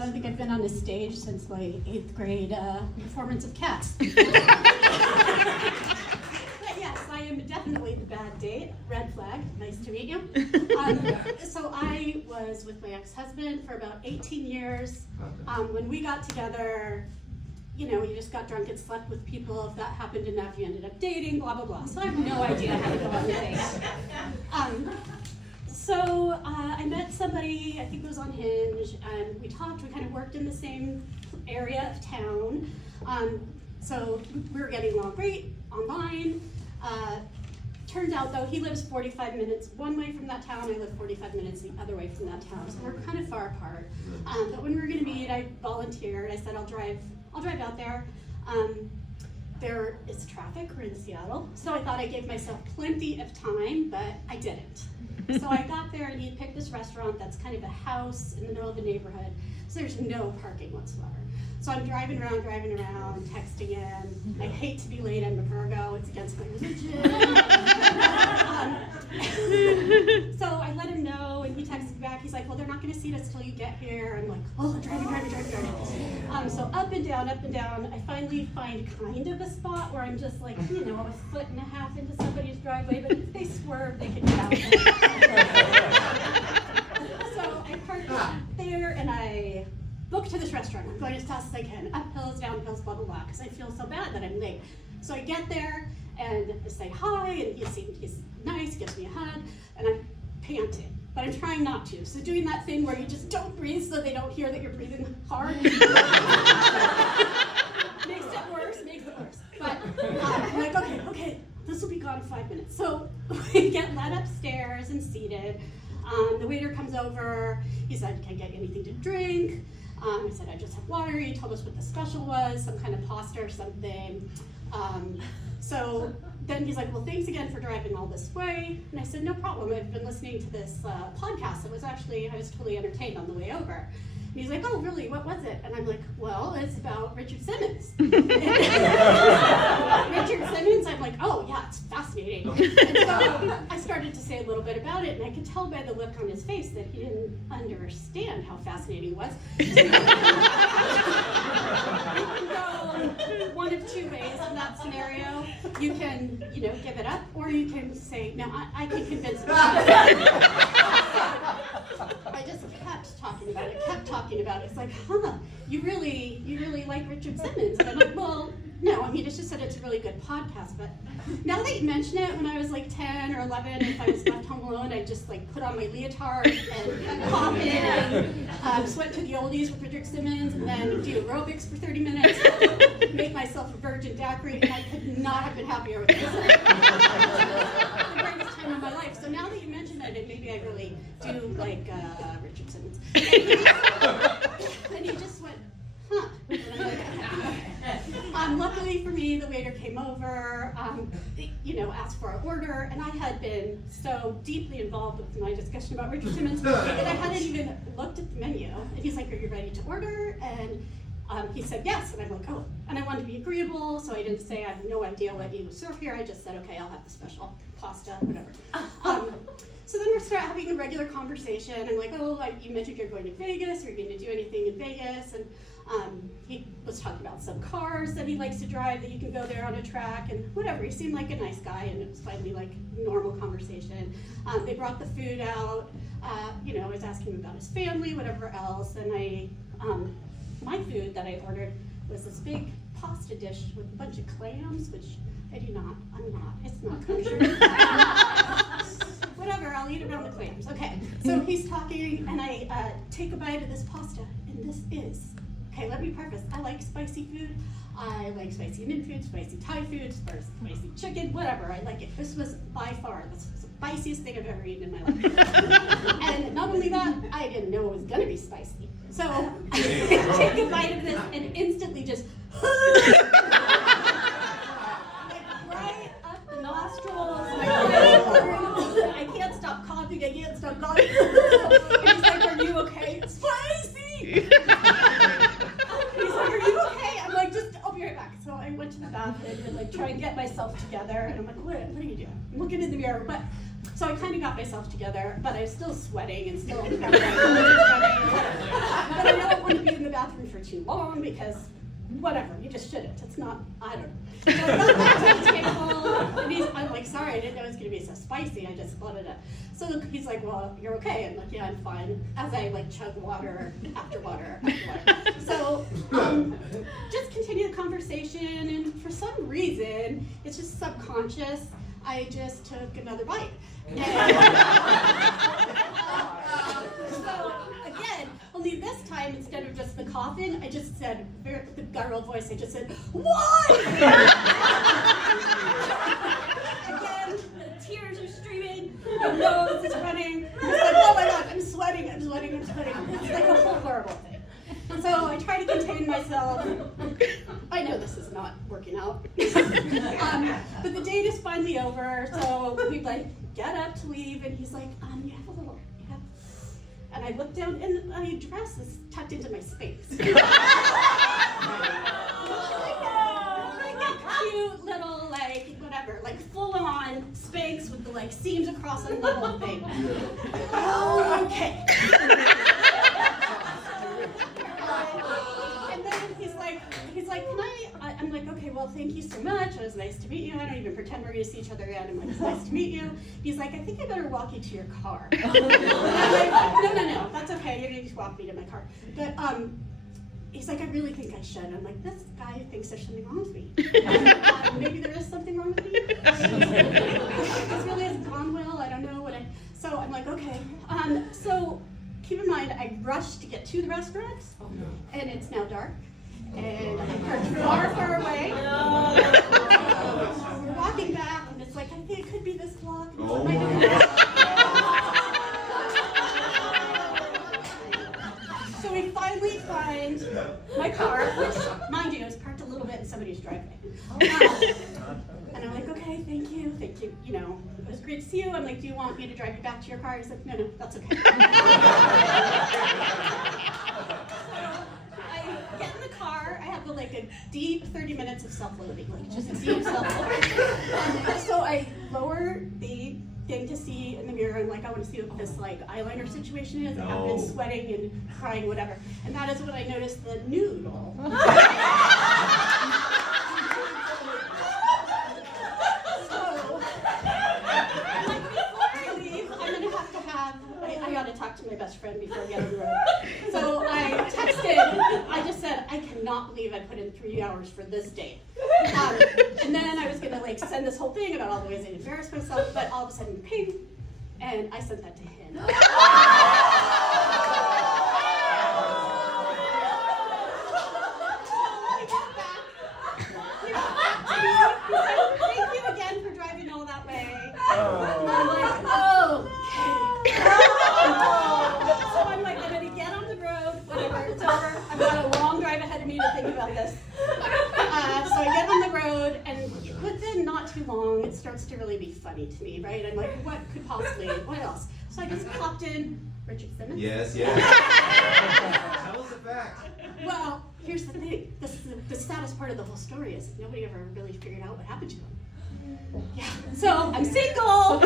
I don't think I've been on a stage since my 8th grade performance of Cats. But yes, I am definitely the bad date. Red flag. Nice to meet you. So I was with my ex-husband for about 18 years. When we got together, you know, you just got drunk and slept with people. If that happened enough, you ended up dating, blah, blah, blah. So I have no idea how to go on dates. So I met somebody, I think it was on Hinge, and we talked. We kind of worked in the same area of town. So we were getting along great online. Turns out, though, he lives 45 minutes one way from that town. I live 45 minutes the other way from that town. So we're kind of far apart. But when we were going to meet, I volunteered. I said, I'll drive out there. There is traffic. We're in Seattle. So I thought I gave myself plenty of time, but I didn't. So I got there, and he picked this restaurant that's kind of a house in the middle of the neighborhood. So there's no parking whatsoever. So I'm driving around, texting him. I hate to be late. I'm a Virgo. It's against my religion. So I let him know, and he texted back. He's like, well, they're not going to see us till you get here. I'm like, oh, driving. So up and down. I finally find kind of a spot where I'm just like, you know, a foot and a half into somebody's driveway, but if they swerve, they can get out. So I parked there, and I booked to this restaurant. I'm going as fast as I can, up hills, down hills, blah, blah, blah, because I feel so bad that I'm late. So I get there, and I say hi, and he's nice, gives me a hug, and I'm panting. But I'm trying not to. So doing that thing where you just don't breathe so they don't hear that you're breathing hard. makes it worse. But I'm like, okay, this will be gone in 5 minutes. So we get led upstairs and seated. The waiter comes over. He said, can I get you anything to drink? I said, I just have water. He told us what the special was, some kind of pasta or something. So then he's like, well, thanks again for driving all this way. And I said, no problem. I've been listening to this podcast. I was totally entertained on the way over. And he's like, oh, really? What was it? And I'm like, well, it's about Richard Simmons. Richard Simmons, I'm like, oh, yeah, it's fascinating. And so I started to say a little bit about it, and I could tell by the look on his face that he didn't understand how fascinating it was. It can go one of two ways in that scenario. You can, give it up, or you can say, no, I can convince him. I just kept talking about it. It's like, you really like Richard Simmons? And I'm like, well, no, it's just that it's a really good podcast. But now that you mention it, when I was like 10 or 11, if I was left home alone, I'd just like put on my leotard and pop in and sweat to the oldies with Richard Simmons, and then do aerobics for 30 minutes, make myself a virgin daiquiri, and I could not have been happier with this. The greatest time of my life. So now that you mention it, maybe I really do like Richard Simmons. And he just went, huh. And I'm like, luckily for me, the waiter came over, asked for our order, and I had been so deeply involved with my discussion about Richard Simmons that I hadn't even looked at the menu. And he's like, are you ready to order? And he said yes, and I'm like, oh. And I wanted to be agreeable, so I didn't say I have no idea what you serve here. I just said, okay, I'll have the special pasta, whatever. So then we start having a regular conversation. I'm like, you mentioned you're going to Vegas. Are you going to do anything in Vegas? And he was talking about some cars that he likes to drive, that you can go there on a track and whatever. He seemed like a nice guy, and it was finally like normal conversation. They brought the food out. I was asking him about his family, whatever else. And my food that I ordered was this big pasta dish with a bunch of clams, which I'm not. It's not kosher. Whatever, I'll eat around the clams. Okay, so he's talking, and I take a bite of this pasta, and this is, okay, let me preface, I like spicy food. I like spicy Indian food, spicy Thai food, spicy chicken, whatever, I like it. This was by far the spiciest thing I've ever eaten in my life. And not only that, I didn't know it was gonna be spicy. So I take a bite of this and instantly just, right up the nostrils, I can't stop coughing, I can't stop coughing. And he's like, are you okay? It's spicy! He's like, are you okay? I'm like, I'll be right back. So I went to the bathroom and like try and get myself together, and I'm like, what are you doing? I'm looking in the mirror, So I kind of got myself together, but I was still sweating and still but I don't want to be in the bathroom for too long because whatever, you just shouldn't. It's not, I don't know. So I got back to the table, and I'm like, sorry, I didn't know it was going to be so spicy. I just wanted to. So he's like, well, you're okay. I'm like, yeah, I'm fine. As I like chug water after water after water. So just continue the conversation, and for some reason, it's just subconscious. I just took another bite. And, so again, only this time instead of just the coughing, I just said, with the guttural voice, I just said, "Why?" Again, the tears are streaming, my nose is running. It's like, oh my God, I'm sweating. It's like a whole horrible thing. And so I try to contain myself. I know this is not working out. But the date is finally over, so we like get up to leave, and he's like, you have a little, and I look down, and my dress is tucked into my Spanx. Like a cute little, like, whatever, like full-on Spanx with the like seams across it and the whole thing. Oh, okay. And then he's like, can I'm like, okay, well, thank you so much. It was nice to meet you. I don't even pretend we're going to see each other again. I'm like, it's nice to meet you. He's like, I think I better walk you to your car. And I'm like, no, that's okay. You're going to just walk me to my car. But he's like, I really think I should. I'm like, this guy thinks there's something wrong with me. Maybe there is something wrong with me. This really hasn't gone well. I don't know what so I'm like, okay. So keep in mind, I rushed to get to the restaurant, and it's now dark. And I parked far away. We're walking back, and it's like, I think it could be this block. Oh my God. So we finally find my car, which, mind you, is parked a little bit in somebody's driveway. And I'm like, okay, thank you. You know, it was great to see you. I'm like, do you want me to drive you back to your car? He's like, no, that's okay. I have like a deep 30 minutes of self-loathing, like just deep self-loathing. So I lower the thing to see in the mirror, and like I want to see what this like eyeliner situation is. I have been sweating and crying, whatever. And that is when I noticed the noodle. I got to talk to my best friend before I get on the road. So I texted, I just said, I cannot believe I put in 3 hours for this date. And then I was going to like send this whole thing about all the ways I embarrassed myself, but all of a sudden, ping, and I sent that to him. Thank you again for driving all that way. And I'm like, so I'm like, I'm going to get on the road, whatever, it's over. I've got a long drive ahead of me to think about this. So I get on the road, and within not too long, it starts to really be funny to me, right? I'm like, what else? So I just popped in Richard Simmons. Yes. Tell us the fact. Well, here's the thing. The saddest part of the whole story is nobody ever really figured out what happened to him. Yeah. So I'm single.